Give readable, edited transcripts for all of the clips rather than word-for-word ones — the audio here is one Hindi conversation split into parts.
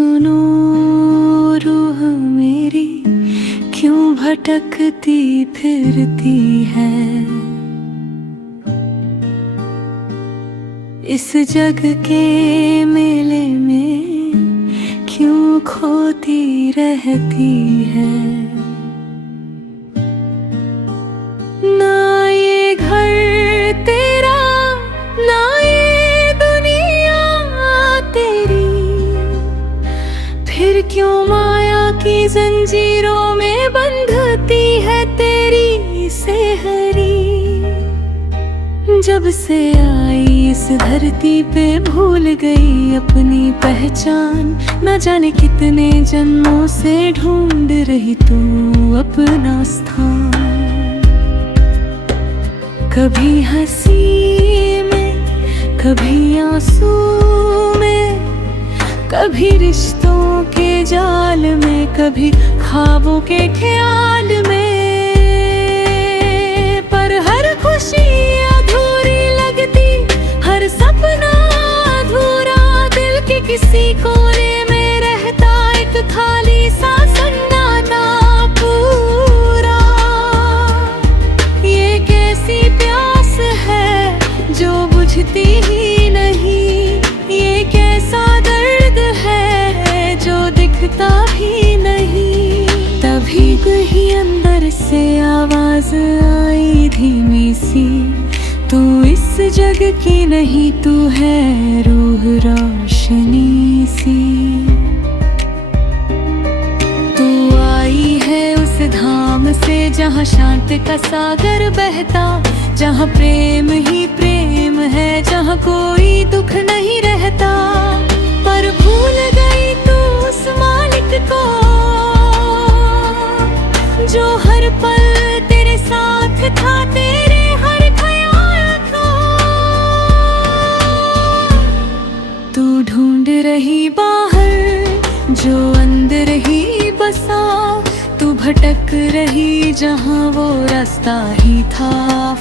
सुनो रूह मेरी क्यों भटकती फिरती है, इस जग के मेले में क्यों खोती रहती है। ना ये घर तेरा ना ये दुनिया तेरी, फिर क्यों माया की जंजीरों में बंधती है तेरी सेहरी। जब से आई इस धरती पे भूल गई अपनी पहचान, न जाने कितने जन्मों से ढूंढ रही तू अपना स्थान। कभी हंसी में कभी आंसू में, कभी रिश्तों के जाल में, कभी ख्वाबों के ख्याल में, पर हर खुशी अधूरी लगती, हर सपना अधूरा, दिल के किसी कोने में रहता एक खाली सा सन्नाटा पूरा। ये कैसी प्यास है जो बुझती ही नहीं, ये कैसा दर्द है जो दिखता भी नहीं। तभी कहीं अंदर से आवाज आई धीमी सी, तू इस जग की नहीं, तू है रूह रोशनी सी। तू आई है उस धाम से जहाँ शांत का सागर बहता, जहाँ प्रेम ही प्रेम है, जहाँ कोई दुख नहीं रहता। पर भूल गई तू उस मालिक को जो हर पल तेरे साथ था, तेरे हर ख्याल को। तू ढूंढ रही बाहर जो अंदर ही बसा, तू भटक रही जहाँ वो रास्ता ही था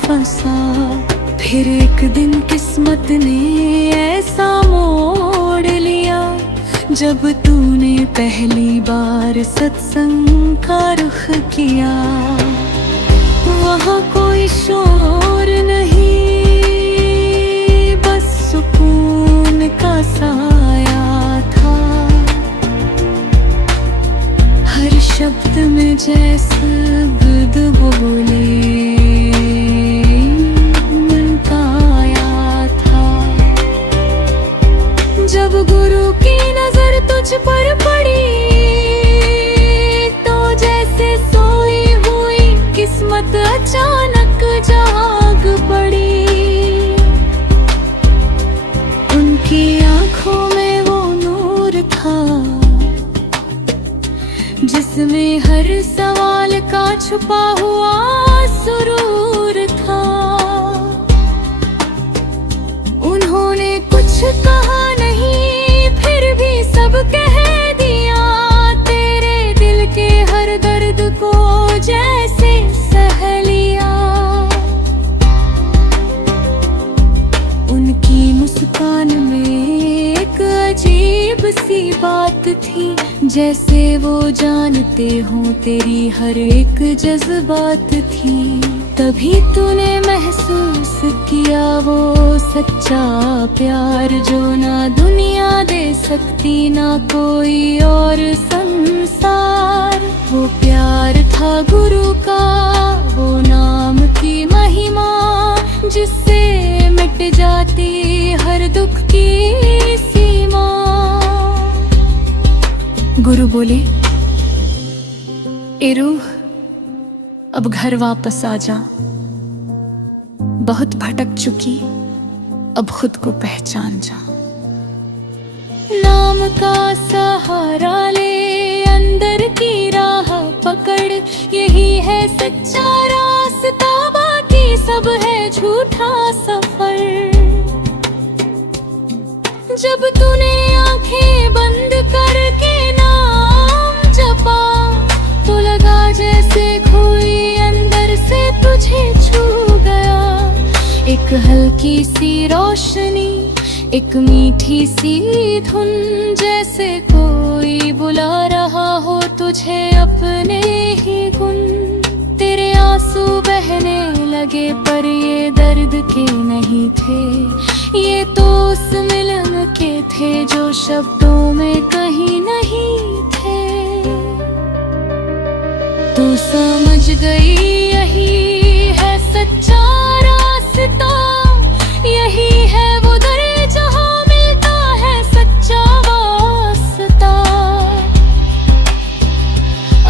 फंसा। फिर एक दिन किस्मत ने ऐसा मोड़ लिया, जब तूने पहली बार सत्संग का रुख किया। वहाँ कोई शोर नहीं, बस सुकून का साया था। हर शब्द में जैसे बुद्ध बोले मन का आया था। जब गुरु की नजर तुझ पर पड़ी, तो जैसे सोई हुई किस्मत अचानक जाग पड़ी। उनकी आंखों में वो नूर था जिसमें हर सवाल का छुपा हुआ सुरूर था। उन्होंने कुछ कहा नहीं, फिर भी सब कह दिया, तेरे दिल के हर दर्द को जैसे सह लिया। उनकी मुस्कान में एक अजीब सी बात थी, जैसे वो जानते हो तेरी हर एक जज्बात थी। तभी तूने महसूस किया वो सच्चा प्यार, जो ना दुनिया दे सकती ना कोई और संसार। वो प्यार था गुरु का, वो नाम की महिमा, जिससे मिट जाती हर दुख की सीमा। गुरु बोले, ए रूह अब घर वापस आ जा, बहुत भटक चुकी अब खुद को पहचान जा। नाम का सहारा ले, अंदर की राह पकड़, यही है सच्चा रास्ता, बाकी सब है झूठा सफर। जब तूने आंखें बंद करके नाम जपा, तो लगा जैसे कोई अंदर से तुझे छू गया। एक हल्की सी रोशनी एक मीठी सी धुन, जैसे कोई बुला रहा हो तुझे अपने ही गुण। तेरे आंसू बहने लगे पर ये दर्द के नहीं थे, ये तो उस मिलन के थे जो शब्दों में कहीं नहीं थे। तू समझ गई यही है सच्चा रास्ता, यही है वो दर जहाँ मिलता है सच्चा वास्ता।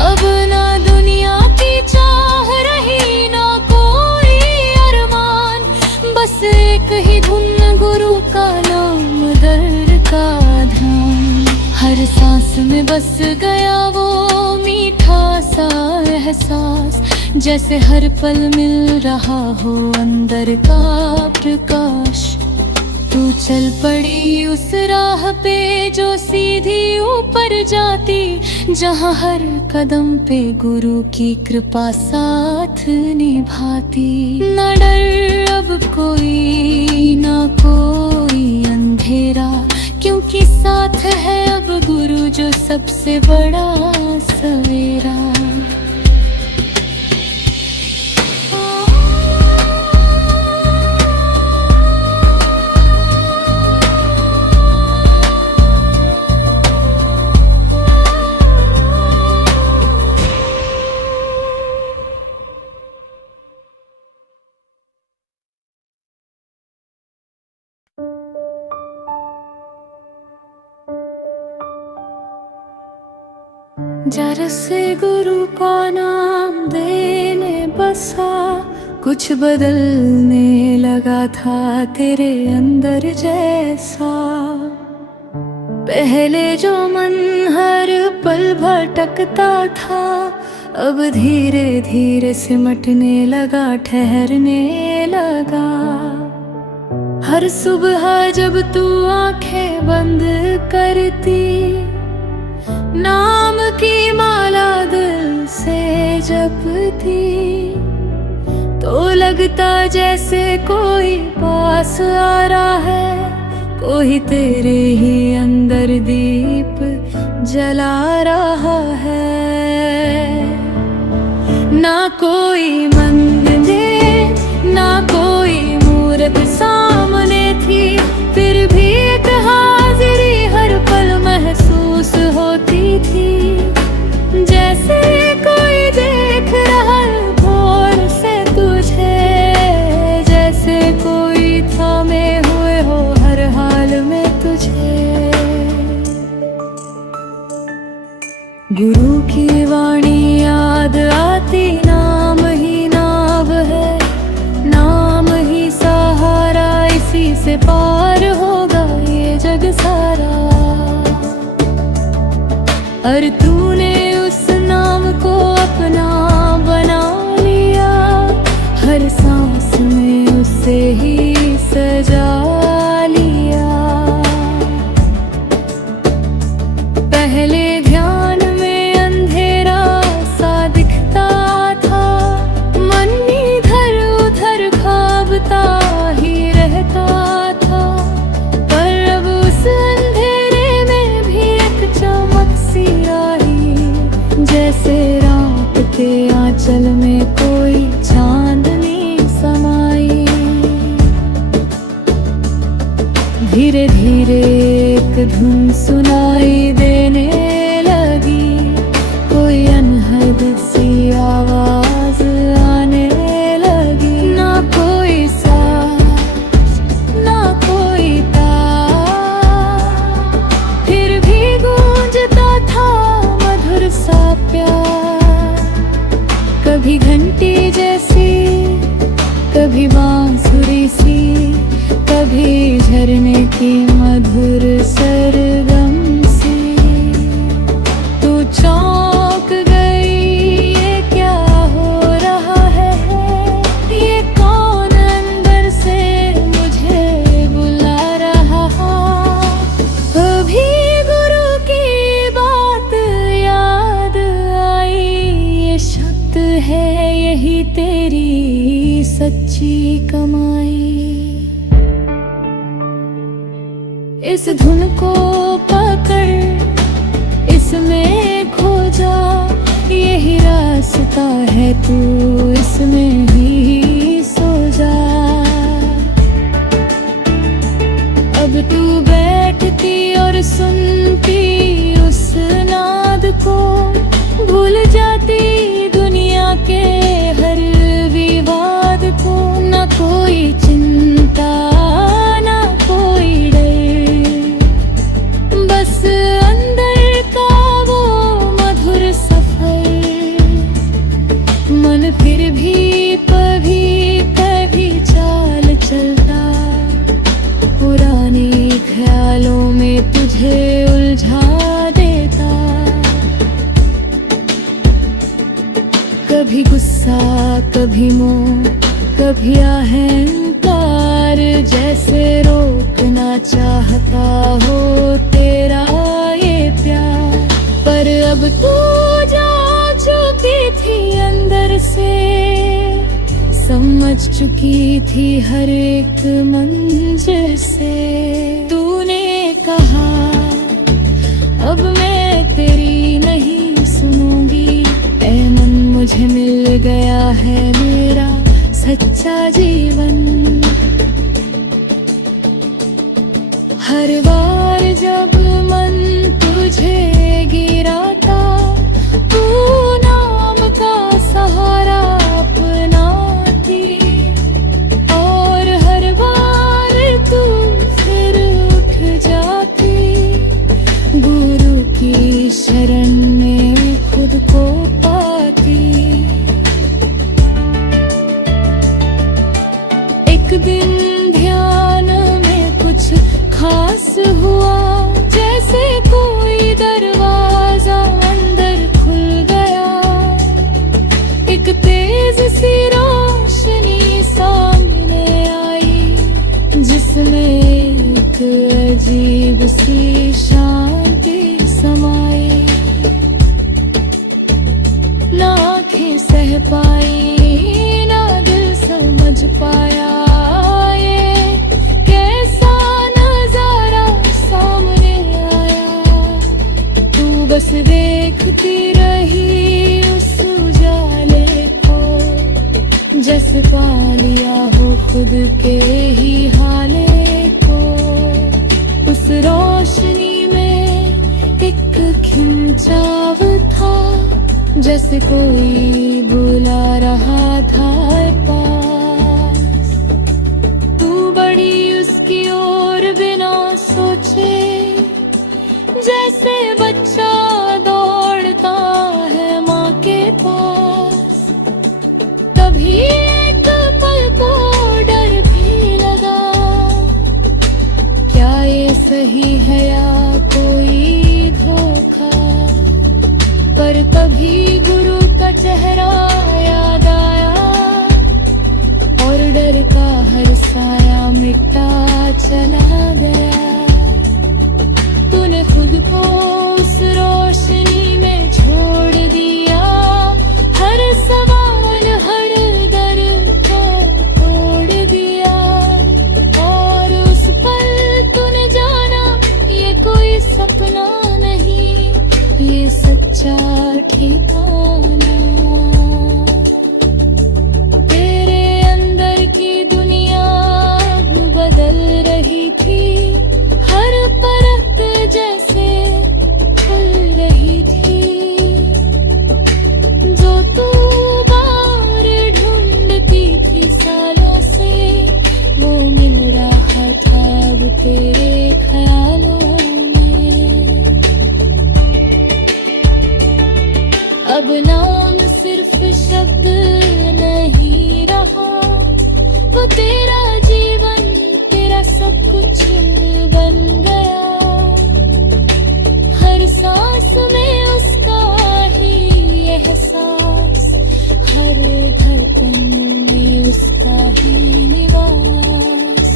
अब ना दुनिया की चाह रही ना कोई अरमान, बस एक ही धुन गुरु का नाम दर का ध्यान। हर सांस में बस गया वो मीठा सा एहसास, जैसे हर पल मिल रहा हो अंदर का प्रकाश। तू चल पड़ी उस राह पे जो सीधी ऊपर जाती, जहाँ हर कदम पे गुरु की कृपा साथ निभाती। न डर अब कोई ना कोई अंधेरा, क्योंकि साथ है अब गुरु जो सबसे बड़ा सवेरा। जर से गुरु का नाम देने बसा, कुछ बदलने लगा था तेरे अंदर जैसा। पहले जो मन हर पल भटकता था, अब धीरे धीरे सिमटने लगा, ठहरने लगा। हर सुबह जब तू आंखें बंद करती, नाम की माला दिल से जपती, तो लगता जैसे कोई पास आ रहा है, कोई तेरे ही अंदर दीप जला रहा है। ना कोई मंदिर ना कोई मूरत सामने थी, फिर भी एक हाजिरी हर पल महसूस होती थी। जैसे कोई देख रहा भोर से तुझे, जैसे कोई थामे हुए हो हर हाल में तुझे। गुरु की वाणी याद आती, नाम ही नाव है, नाम ही सहारा, इसी से पार होगा ये जग सारा। और तूने उस नाम को अपना बना लिया, हर सांस में उसे ही सजा लिया। पहले ध्यान में अंधेरा सा दिखता था, मन इधर उधर भागता ही रहता था। पर अब उस अंधेरे में भी एक चमक सी आई, जैसे रात के आंचल में कोई चांदनी समाई। धीरे धीरे एक धुन सुनाई देने लगी, कोई अनहद सी आवाज आने लगी। ना कोई सांस ना कोई तार, फिर भी गूंजता था मधुर सा प्यार। कभी घंटी जैसी, कभी बांसुरी सी, कभी झरने की मधुर सरगम सी। तू चौंक गई, ये क्या हो रहा है, ये कौन अंदर से मुझे बुला रहा। अभी गुरु की बात याद आई, ये शब्द है यही तेरी सच्ची कमाई। इस धुन को पकड़, इसमें खो जा, यही रास्ता है, तू इसमें ही सो जा। अब तू बैठती और सुनती उस नाद को, भूल जाती दुनिया के हर विवाद को। ना कोई चिंता, ना कोई डर, बस अंदर का वो मधुर सफर। मन फिर भी कभी कभी चाल चलता, पुराने ख्यालों में तुझे उलझा देता। कभी गुस्सा, कभी मोह, कभी अहंकार, जैसे रोकना चाहता हो तेरा ये प्यार। पर अब तू जा चुकी थी अंदर से, समझ चुकी थी हर एक मंज़िल से। तूने कहा अब मैं तेरी नहीं सुनूंगी, ऐ मन मुझे मिल गया है मेरा सच्चा जीवन। हर बार जब मन तुझे गिराता, तू नाम का सहारा अपनाती, और हर बार तू फिर उठ जाती, गुरु की शरण में खुद को पाती। एक दिन ध्यान में कुछ खास हुआ, जैसे कोई दरवाजा अंदर खुल गया। एक तेज सी रोशनी सामने आई, जिसमें एक अजीब सी शांति समाई। ना आँखें सह पाई, ना दिल समझ पाया, ये कैसा नजारा सामने आया। तू बस देखती रही उस उजाले को, जैसे पा लिया हो खुद के ही हाले को। उस रोशनी में एक खिंचाव था, जैसे कोई बुला रहा था पास। तू बढ़ी उसकी ओर बिना सोचे, जैसे बच्चा दौड़ता है माँ के पास। तभी एक पल को डर भी लगा, क्या ये सही है या कोई धोखा। पर तभी गुरु का चेहरा याद आया, और डर का हर साया मिटता चला गया। तूने खुद को उस रोशनी में छोड़ दिया, हर सवाल हर दर्द को तोड़ दिया। और उस पल तूने जाना ये कोई सपना नहीं, ये सच्चा ठिकाना। तेरे अंदर की दुनिया अब बदल रही थी, हर परत जैसे खुल रही थी। जो तू बाहर ढूंढती थी सालों से, वो मिल रहा था अब तेरे ख्यालों में। अब नाम सिर्फ शब्द नहीं रहा, वो तेरा जीवन, तेरा सब कुछ बन गया। हर सांस में उसका ही एहसास, हर धड़कन में उसका ही निवास।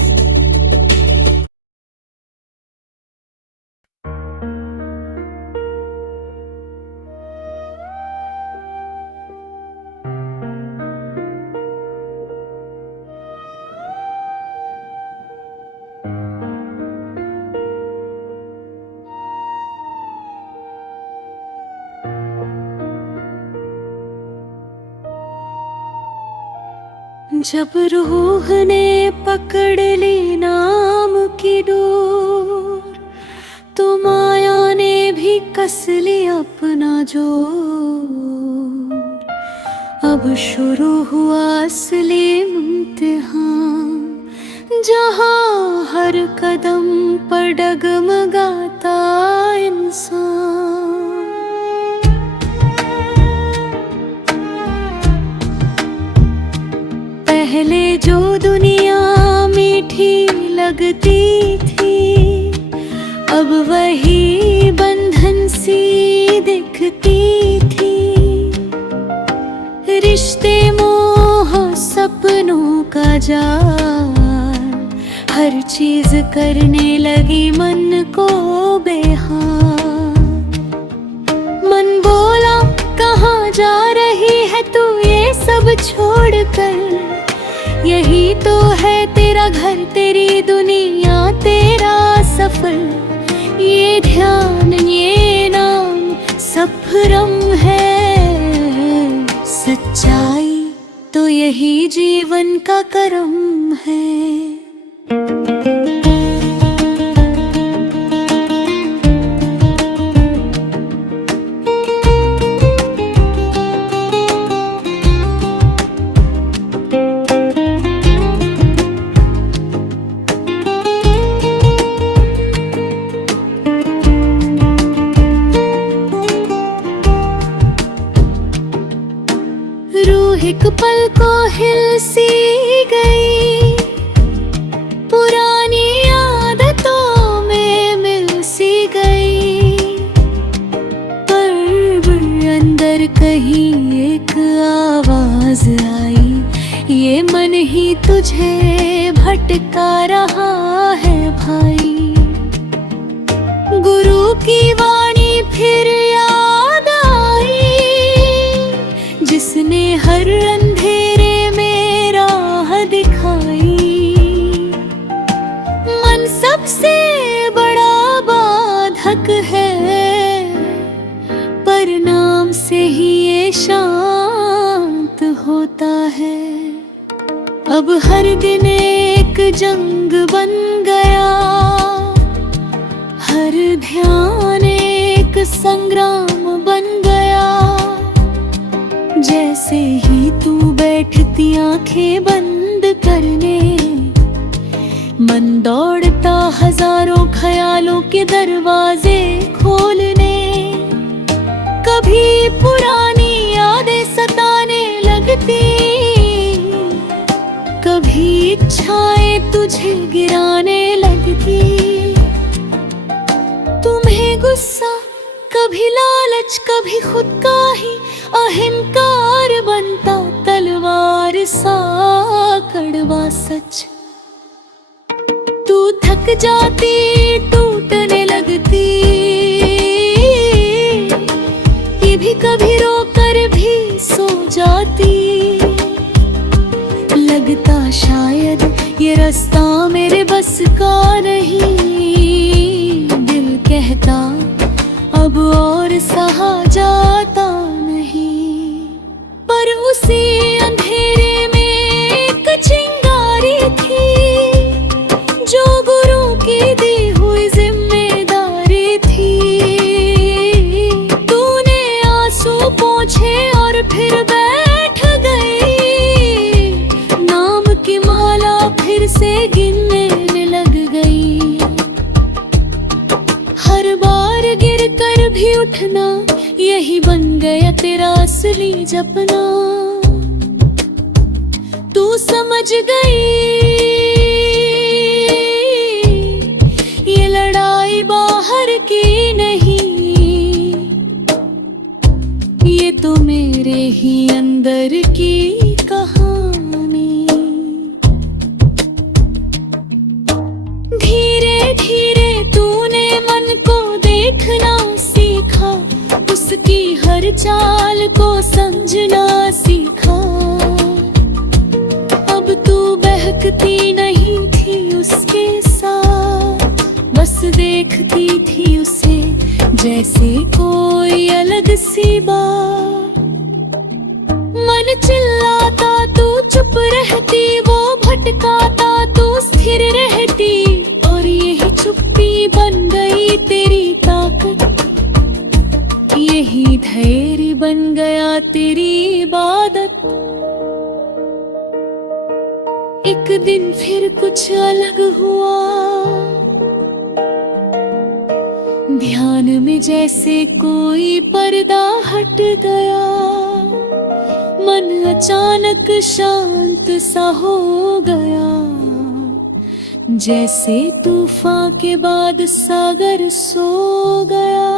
जब रूह ने पकड़ ली नाम की डोर, तो माया ने भी कस ली अपना जोर। अब शुरू हुआ असली इम्तिहान, जहाँ हर कदम पर डगमगाता इंसान। पहले जो दुनिया मीठी लगती थी, अब वही बंधन सी दिखती थी। रिश्ते मोह सपनों का जाल, हर चीज करने लगी मन को बेहाल। मन बोला कहाँ जा रही है तू ये सब छोड़कर, यही तो है तेरा घर, तेरी दुनिया, तेरा सफर। ये ध्यान, ये नाम सब भ्रम है, सच्चाई तो यही जीवन का कर्म है। रूह एक पल को हिल सी गई, पुरानी आदतों में मिल सी गई। पर अंदर कहीं एक आवाज आई, ये मन ही तुझे भटका रहा है भाई। गुरु की वाणी फिर याद आई, जिसने हर अंधेरे में राह दिखाई। मन सबसे बड़ा बाधक है, पर नाम से ही ये शांत होता है। अब हर दिन एक जंग बन गया, हर ध्यान एक संग्राम बन गया। जैसे ही तू बैठती आंखें बंद करने, मन दौड़ता हजारों ख्यालों के दरवाजे खोलने। कभी पुरानी यादें सताने लगती, कभी इच्छाएं तुझे गिराने लगती। तुम्हें गुस्सा, कभी लालच, कभी खुद का ही अहंकार बनता तलवार सा कड़वा सच। तू थक जाती, टूटने लगती, ये भी कभी रोकर भी सो जाती। लगता शायद ये रास्ता मेरे बस का नहीं, दिल कहता अब और सहा जाता नहीं। पर उसी अंधेरे में एक चिंगारी थी, जो गुरु की दी हुई जिम्मेदारी थी। तूने आंसू पोंछे और फिर बैठ गई, नाम की माला फिर से गिनने लग गई। हर बार गिर कर भी उठना, यही बन गया तेरा असली जपना। तू समझ गई ये लड़ाई बाहर की नहीं, ये तो मेरे ही अंदर की कहानी। धीरे धीरे तूने मन को देखना सीखा, उसकी हर चाल को समझना सीखा। अब तू बहकती नहीं थी उसके साथ, बस देखती थी उसे जैसे कोई अलग सी बात। मन चिल्लाता तू चुप रह रहती वो भटकाता, तू स्थिर रहती और यही चुप्पी बन गई तेरी ताकत, यही धैर्य बन गया तेरी इबादत। एक दिन फिर कुछ अलग हुआ, ध्यान में जैसे कोई पर्दा हट गया, मन अचानक शांत सा हो गया, जैसे तूफान के बाद सागर सो गया।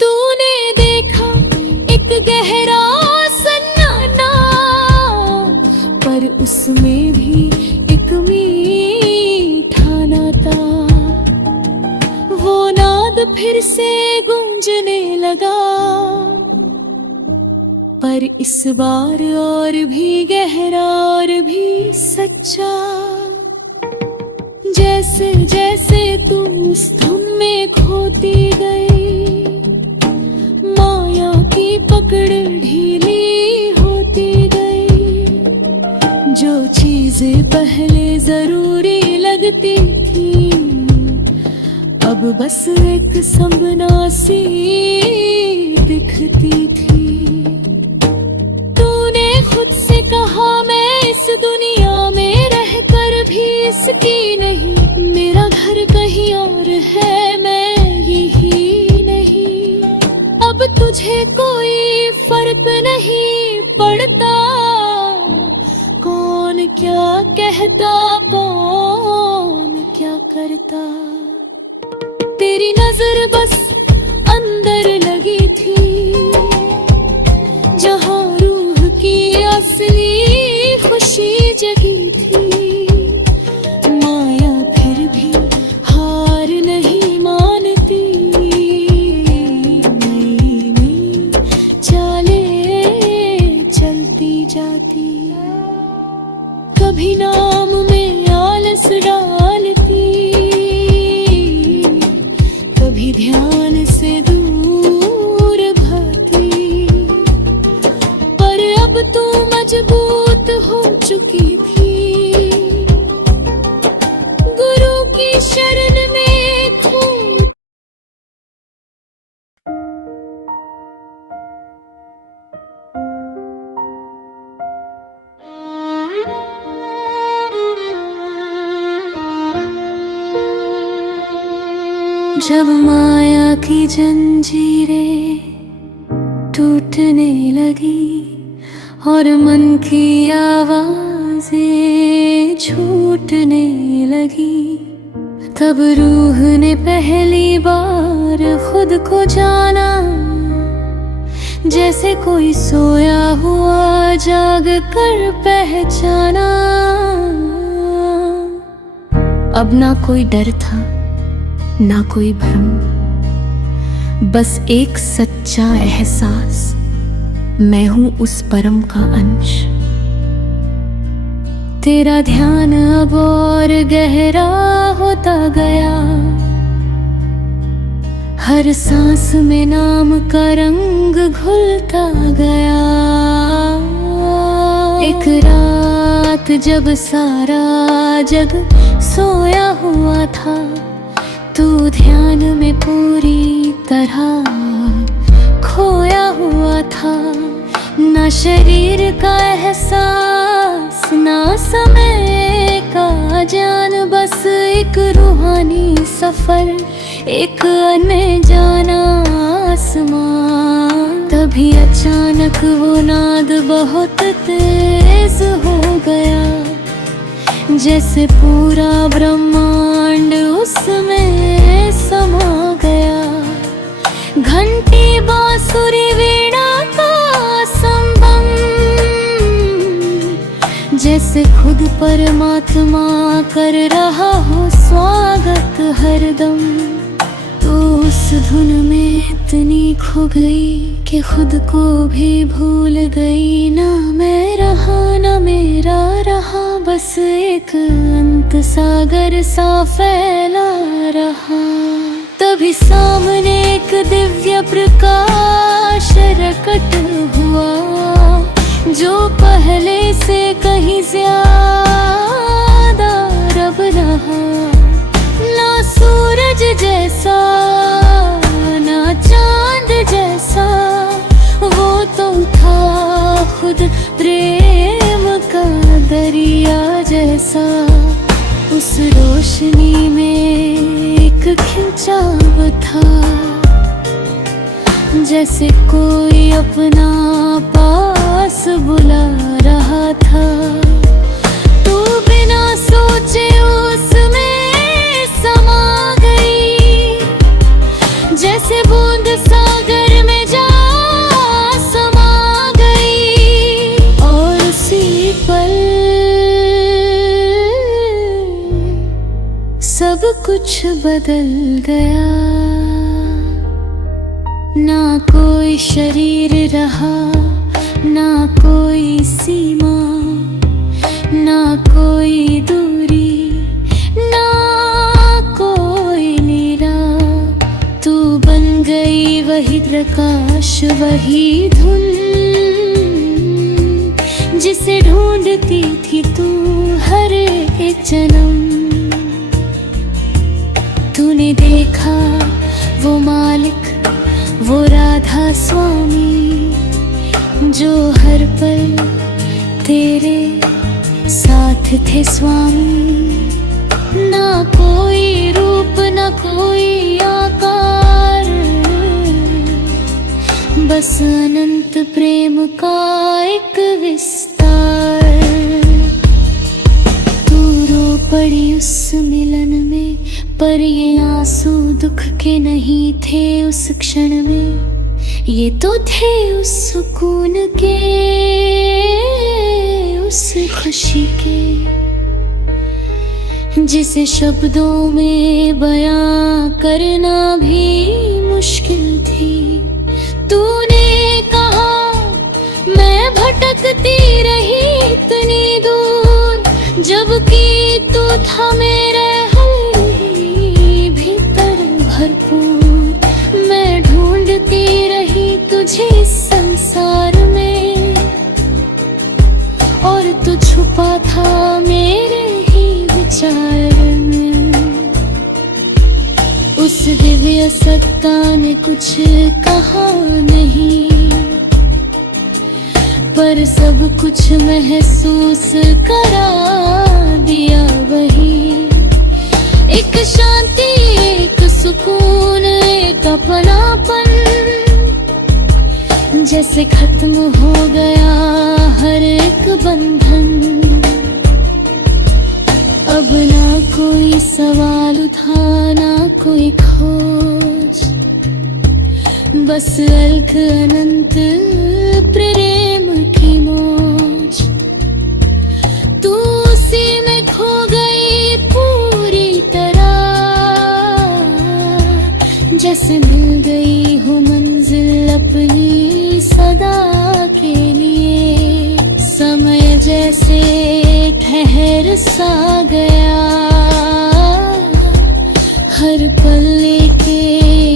तूने देखा एक गहरा सन्नाटा, पर उसमें भी एक मीठा नाता। वो नाद फिर से गूंजने लगा, पर इस बार और भी गहरा और भी सच्चा। जैसे जैसे तू उस धुन में खोती गई, माया की पकड़ ढीली होती गई। जो चीजें पहले जरूरी लगती थी, अब बस एक सपना सी दिखती थी। तूने खुद से कहा मैं इस दुनिया में रहकर भी इसकी नहीं, मेरा घर कहीं और है, मैं यही नहीं। अब तुझे कोई फर्क नहीं पड़ता, कौन क्या कहता कौन क्या करता। तेरी नजर बस अंदर लगी थी, जहां रूह की असली खुशी जगी थी। माया फिर भी हार नहीं मानती, नई नई चालें चलती जाती। कभी नाम में आलस डालती, कभी ध्यान से दूर भागती, पर अब तू मजबूत हो चुकी थी। गुरु की शरण में खो। जब माया की जंजीरें टूटने लगी और मन की आवाजें छूटने लगी, तब रूह ने पहली बार खुद को जाना, जैसे कोई सोया हुआ जाग कर पहचाना। अब ना कोई डर था ना कोई भ्रम, बस एक सच्चा एहसास, मैं हूं उस परम का अंश। तेरा ध्यान अब और गहरा होता गया, हर सांस में नाम का रंग घुलता गया। एक रात जब सारा जग सोया हुआ था, तू ध्यान में पूरी तरह खोया हुआ था। ना शरीर का एहसास ना समय का ज्ञान, बस एक रूहानी सफर, एक अनजाना आसमां। तभी अचानक वो नाद बहुत तेज हो गया, जैसे पूरा ब्रह्मांड उसमें समा गया। घंटी बांसुरी वीणा का संगम, जैसे खुद परमात्मा कर रहा हो स्वागत हरदम। तू उस धुन में इतनी खो गई कि खुद को भी भूल गई। ना मैं रहा ना मेरा रहा, बस एक अंत सागर सा फैला रहा। तभी सामने एक दिव्य प्रकाश प्रकट हुआ, जो पहले से कहीं ज्यादा रब रहा। ना सूरज जैसा ना चांद जैसा, वो तो था खुद प्रेम का दरिया जैसा। उस रोशनी में एक खिंचाव था, जैसे कोई अपना पास बुला रहा था। तू बिना सोचे उसमें समा गई, जैसे बूंद सागर में जा समा गई। और उसी पल सब कुछ बदल गया। ना कोई शरीर रहा, ना कोई सीमा, ना कोई दूरी, ना कोई नीरा। तू बन गई वही प्रकाश, वही धुन, जिसे ढूंढती थी तू हर एक जन्म। तूने देखा वो मालिक, वो राधा स्वामी, जो हर पल तेरे साथ थे स्वामी। ना कोई रूप ना कोई आकार, बस अनंत प्रेम का एक विस्तार। तू रो पड़ी उस मिलन में, पर ये आंसू दुख के नहीं थे उस क्षण में। ये तो थे उस सुकून के, उस खुशी के, जिसे शब्दों में बयां करना भी मुश्किल थी। तूने कहा मैं भटकती रही इतनी दूर, जबकि तू था मेरे भरपूर। मैं ढूंढती रही तुझे इस संसार में, और तू छुपा था मेरे ही विचार में। उस दिव्य सत्ता ने कुछ कहा नहीं, पर सब कुछ महसूस करा दिया वही। एक शांति, एक सुकून, एक अपनापन, जैसे खत्म हो गया हर एक बंधन। अब ना कोई सवाल था ना कोई खोज, बस अलख अनंत प्रेम की मौज। तू उसी में खो गई पूरी तरह, जैसे मिल गई हो मंजिल अपनी सदा के लिए। समय जैसे ठहर सा गया, हर पल के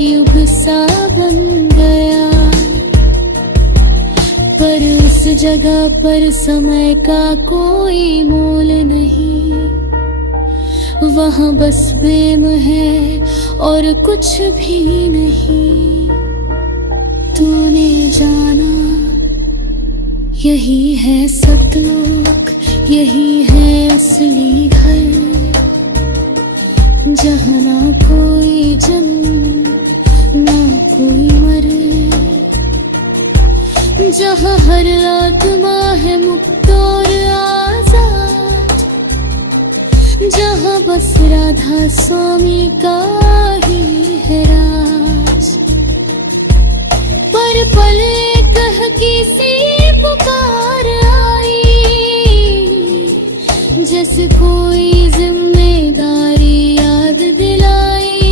युग सा बन गया। पर उस जगह पर समय का कोई मोल नहीं, वहाँ बस प्रेम है और कुछ भी नहीं। तूने जाना यही है सतलोक, यही है असली घर, जहाँ ना कोई जन्म ना कोई मरे, जहाँ हर आत्मा है मुक्त और आजाद, जहाँ बस राधा स्वामी का ही है राज। पर पल कह किसी पुकार आई, जैसे कोई जिम्मेदारी याद दिलाई।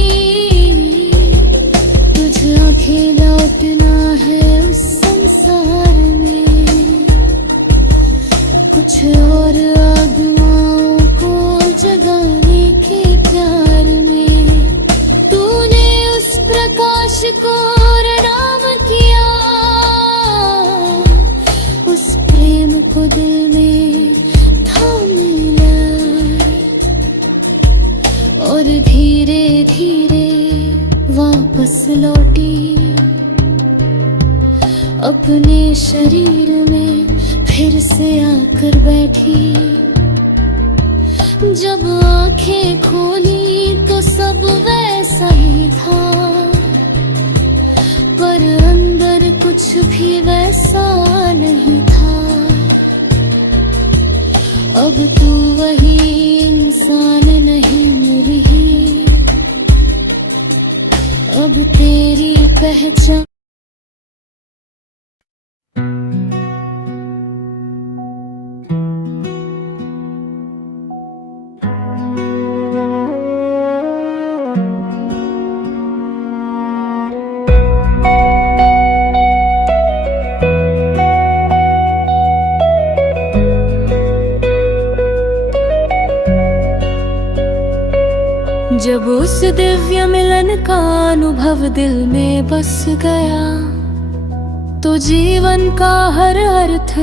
तुझे आंखें लौटना है उस संसार में, कुछ और आत्माओं को जगाने के प्यार में। तूने उस प्रकाश को प्रणाम किया, उस प्रेम को दिल शरीर में फिर से आकर बैठी। जब आंखें खोली तो सब वैसा ही था, पर अंदर कुछ भी वैसा नहीं था। अब तू वही इंसान नहीं रही, अब तेरी पहचान। जब उस दिव्य मिलन का अनुभव दिल में बस गया, तो जीवन का हर अर्थ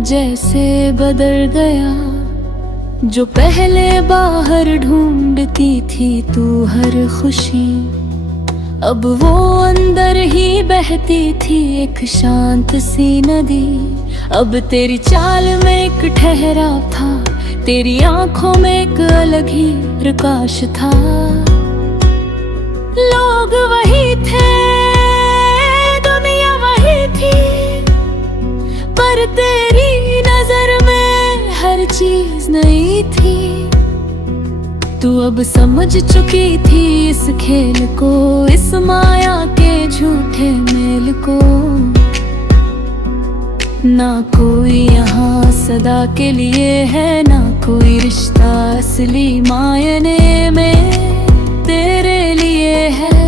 जैसे बदल गया। जो पहले बाहर ढूंढती थी तू हर खुशी, अब वो अंदर ही बहती थी एक शांत सी नदी। अब तेरी चाल में एक ठहराव था, तेरी आंखों में एक अलग ही प्रकाश था। लोग वही थे, दुनिया वही थी, पर तेरी नजर में हर चीज नई थी। तू अब समझ चुकी थी इस खेल को, इस माया के झूठे मेल को। ना कोई यहाँ सदा के लिए है, ना कोई रिश्ता असली मायने में तेरे लिए है।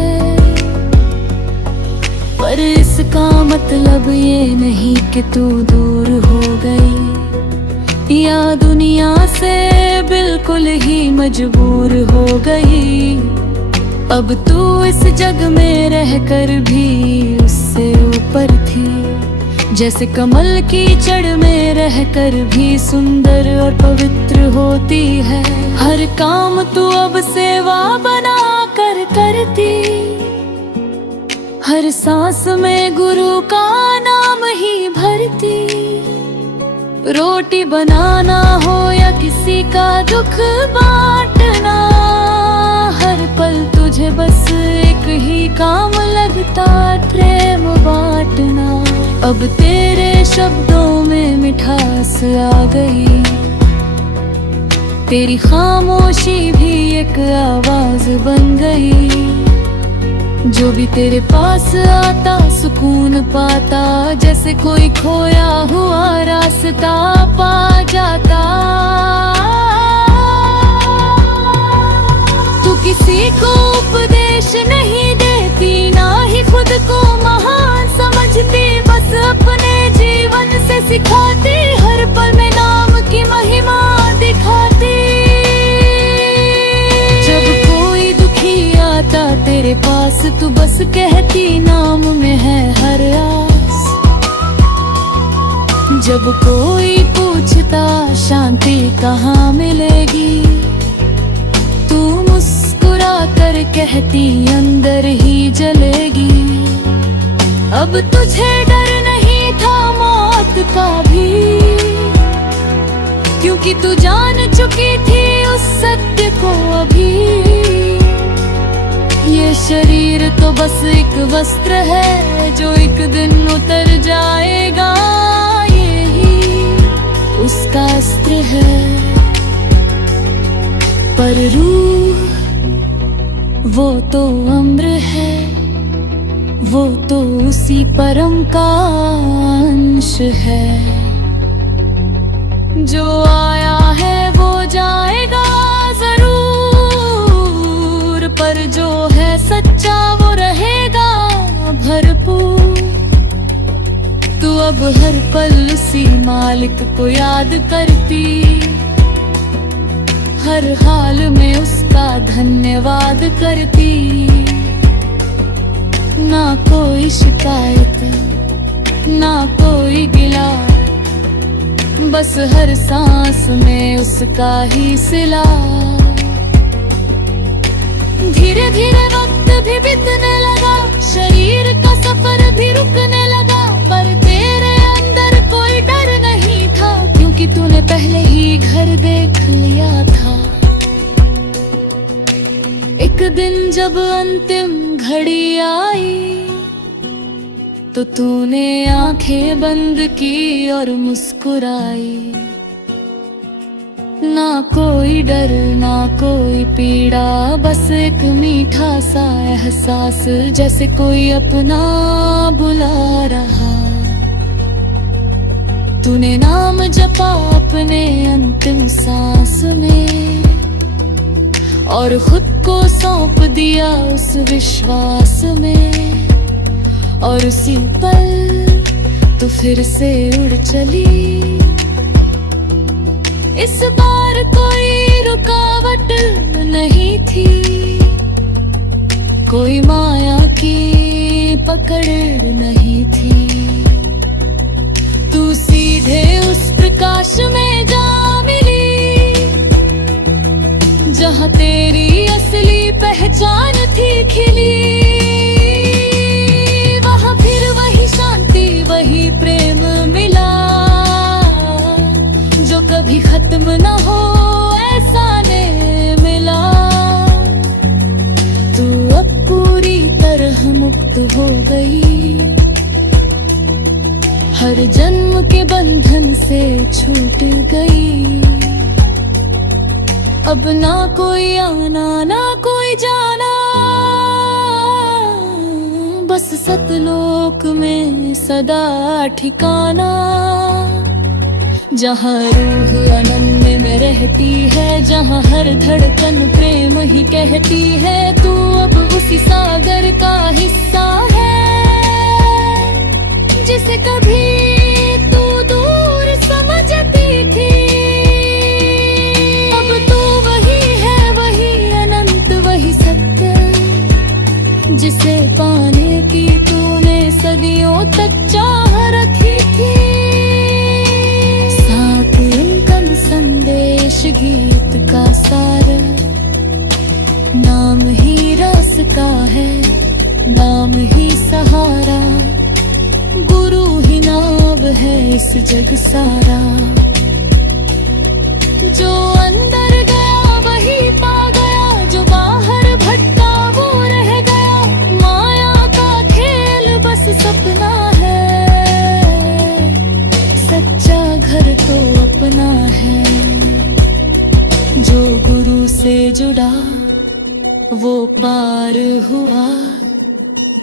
पर इसका मतलब ये नहीं कि तू दूर हो गई, या दुनिया से बिल्कुल ही मजबूर हो गई। अब तू इस जग में रहकर भी उससे ऊपर थी, जैसे कमल की जड़ में रहकर भी सुंदर और पवित्र होती है। हर काम तू अब सेवा बना कर करती, हर सांस में गुरु का नाम ही भरती। रोटी बनाना हो या किसी का दुख बांटना, हर पल तुझे बस एक ही काम लगता, प्रेम बांटना। अब तेरे शब्दों में मिठास आ गई, तेरी खामोशी भी एक आवाज बन गई। जो भी तेरे पास आता सुकून पाता, जैसे कोई खोया हुआ रास्ता पा जाता। तू किसी को उपदेश नहीं देती, ना ही खुद को महान समझती, बस अपने जीवन से सिखाती, हर पल में नाम की महिमा दिखाती। जब कोई दुखी आता तेरे पास, तू बस कहती नाम में है हर आस। जब कोई पूछता शांति कहाँ मिलेगी, तू मुस्कुरा कर कहती अंदर ही जलेगी। अब तुझे डर नहीं था मौत का भी, क्योंकि तू जान चुकी थी उस सत्य को अभी। ये शरीर तो बस एक वस्त्र है जो एक दिन उतर जाएगा, यही उसका अस्त्र है। पर रूह वो तो अम्र है, वो तो उसी परम का अंश है। जो आया है वो जाएगा जरूर, पर जो है सच्चा वो रहेगा भरपूर। तू अब हर पल उसी मालिक को याद करती, हर हाल में उसका धन्यवाद करती। ना कोई शिकायत, ना कोई गिला, बस हर सांस में उसका ही सिला। धीरे धीरे वक्त भी बीतने लगा, शरीर का सफर भी रुकने लगा, पर तेरे जब अंतिम घड़ी आई तो तूने आंखें बंद की और मुस्कुराई। ना कोई डर ना कोई पीड़ा, बस एक मीठा सा एहसास, जैसे कोई अपना बुला रहा। तूने नाम जपा अपने अंतिम सांस में और खुद को सौंप दिया उस विश्वास में। और उसी पल तू फिर से उड़ चली। इस बार कोई रुकावट नहीं थी, कोई माया की पकड़ नहीं थी। तू सीधे उस प्रकाश में जा मिली जहां तेरी असली पहचान थी खिली। वहां फिर वही शांति वही प्रेम मिला, जो कभी खत्म न हो ऐसा ने मिला। तू अब पूरी तरह मुक्त हो गई, हर जन्म के बंधन से छूट गई। अब ना कोई आना ना कोई जाना, बस सतलोक में सदा ठिकाना। जहाँ रूह अनन्य में रहती है, जहाँ हर धड़कन प्रेम ही कहती है। तू अब उसी सागर का हिस्सा है जिसे कभी तू दूर समझती थी। अब तू वही है वही अनंत वही सत्य, जिसे पाने की तूने सदियों तक चाह रखी थी। संदेश गीत का सार, नाम ही रस का है नाम ही सहारा। गुरु ही नाव है इस जग सारा। जो अंदर गया वही पा गया, जो बाहर भटका वो रह गया। माया का खेल बस सपना है, सच्चा घर तो अपना है। जो गुरु से जुड़ा वो पार हुआ,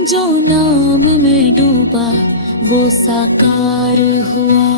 जो नाम में डूबा वो साकार हुआ।